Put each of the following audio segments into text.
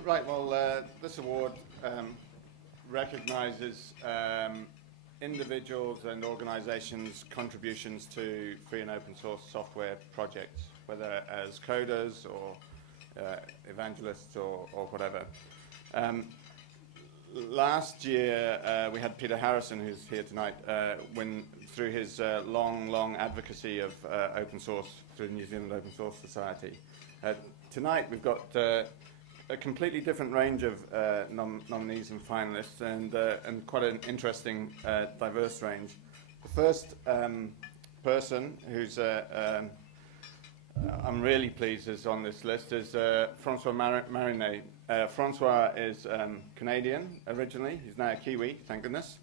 Right, well, this award recognises individuals and organisations' contributions to free and open source software projects, whether as coders or evangelists or whatever. Last year, we had Peter Harrison, who's here tonight, through his long advocacy of open source through the New Zealand Open Source Society. Tonight, we've got a completely different range of nominees and finalists, and quite an interesting, diverse range. The first person who's I'm really pleased is on this list is Francois Marinet. Francois is Canadian originally. He's now a Kiwi, thank goodness.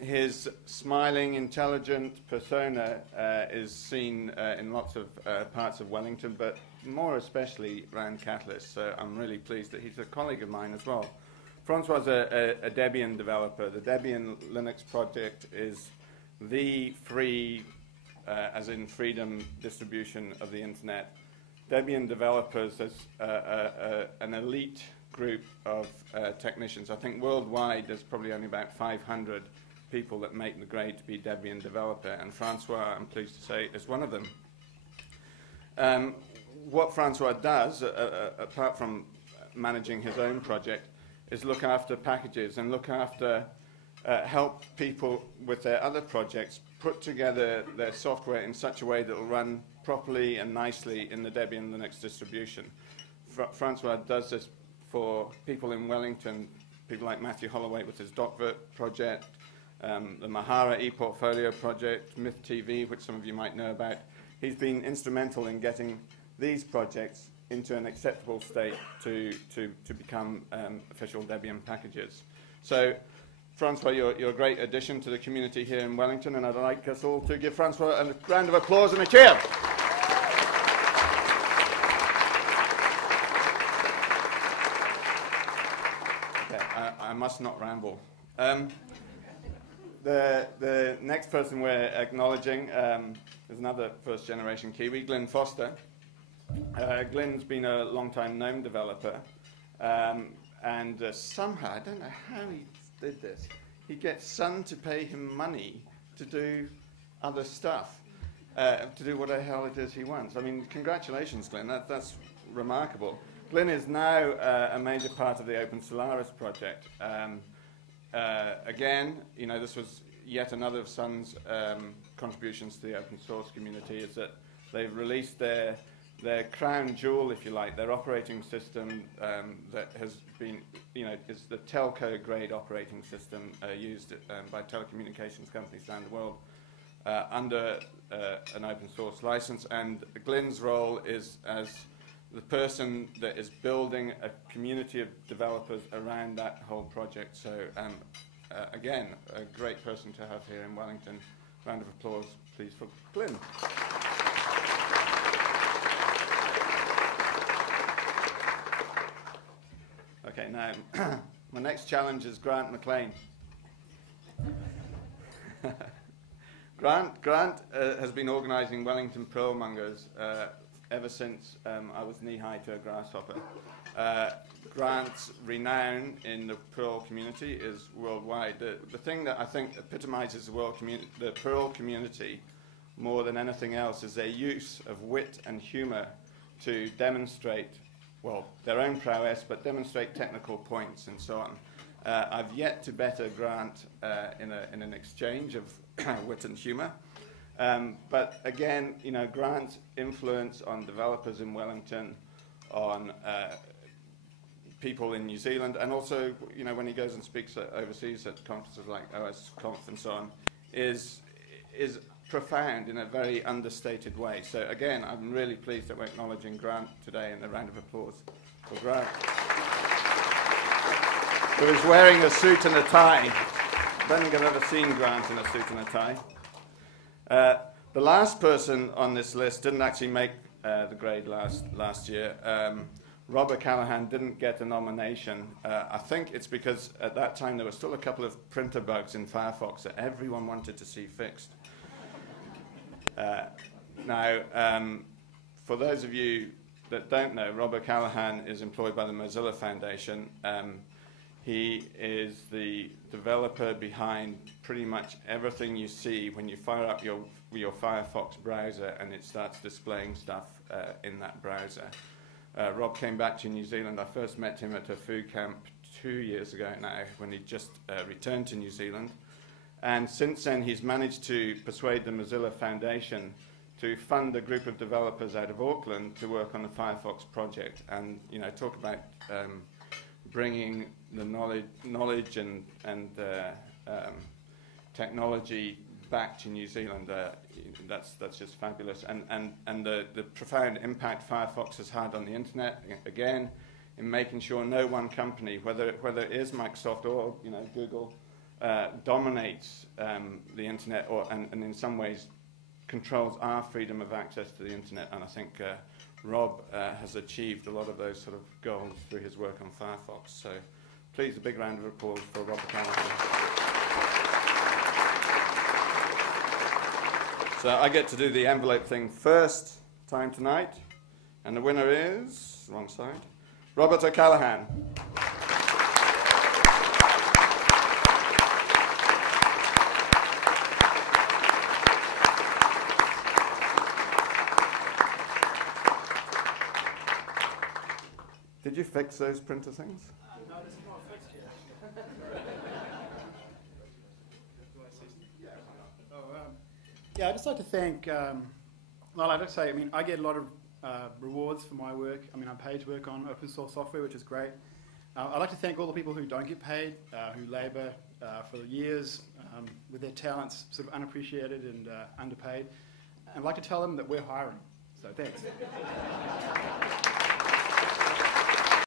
His smiling, intelligent persona is seen in lots of parts of Wellington, but more especially around Catalyst. So I'm really pleased that he's a colleague of mine as well. Francois is a Debian developer. The Debian Linux project is the free, as in freedom, distribution of the internet. Debian developers is an elite group of technicians. I think worldwide there's probably only about 500 people that make the grade to be Debian developer, and Francois, I'm pleased to say, is one of them. What Francois does, apart from managing his own project, is look after packages and look after, help people with their other projects put together their software in such a way that will run properly and nicely in the Debian Linux distribution. Francois does this for people in Wellington, people like Matthew Holloway with his DocVert project, the Mahara ePortfolio project, Myth TV, which some of you might know about. He's been instrumental in getting these projects into an acceptable state to become official Debian packages. So, Francois, you're a great addition to the community here in Wellington, and I'd like us all to give Francois a round of applause and a cheer. Okay, I must not ramble. The next person we're acknowledging is another first-generation Kiwi, Glyn Foster. Glyn's been a long-time GNOME developer, and somehow, I don't know how he did this, he gets Sun to pay him money to do other stuff, to do what the hell it is he wants. I mean, congratulations, Glyn, that's remarkable. Glyn is now a major part of the Open Solaris project. Again, you know, this was yet another of Sun's contributions to the open source community, is that they've released their crown jewel, if you like, their operating system that has been, you know, is the telco grade operating system used by telecommunications companies around the world under an open source license. And Glyn's role is as the person that is building a community of developers around that whole project. So again, a great person to have here in Wellington. Round of applause, please, for Glyn. Okay, now, my next challenge is Grant McLean. Grant has been organising Wellington Pearlmongers ever since I was knee-high to a grasshopper. Grant's renown in the Perl community is worldwide. The thing that I think epitomises the Perl community more than anything else is their use of wit and humour to demonstrate, well, their own prowess, but demonstrate technical points and so on. I've yet to better Grant in an exchange of wit and humour. But again, you know, Grant's influence on developers in Wellington, on people in New Zealand, and also, you know, when he goes and speaks overseas at conferences like OSConf and so on, is profound in a very understated way. So again, I'm really pleased that we're acknowledging Grant today, and a round of applause for Grant, who is wearing a suit and a tie. I don't think I've ever seen Grant in a suit and a tie. The last person on this list didn't actually make the grade last year. Robert Callahan didn't get a nomination. I think it's because at that time there were still a couple of printer bugs in Firefox that everyone wanted to see fixed. Now, for those of you that don't know, Rob O'Callaghan is employed by the Mozilla Foundation. He is the developer behind pretty much everything you see when you fire up your Firefox browser and it starts displaying stuff in that browser. Rob came back to New Zealand. I first met him at a food camp 2 years ago now, when he just returned to New Zealand. And since then, he's managed to persuade the Mozilla Foundation to fund a group of developers out of Auckland to work on the Firefox project. And, you know, talk about bringing the knowledge and technology back to New Zealand. That's just fabulous. And the profound impact Firefox has had on the internet, again, in making sure no one company, whether it is Microsoft or Google, dominates the internet and in some ways controls our freedom of access to the internet. And I think Rob has achieved a lot of those sort of goals through his work on Firefox. So please, a big round of applause for Rob O'Callaghan. So I get to do the envelope thing first time tonight, and the winner is, wrong side, Robert O'Callaghan. Did you fix those printer things? No, this is not fixed yet. Yeah, I'd just like to thank, well, I'd like to say, I get a lot of rewards for my work. I'm paid work on open source software, which is great. I'd like to thank all the people who don't get paid, who labour for years with their talents sort of unappreciated and underpaid. And I'd like to tell them that we're hiring. So thanks.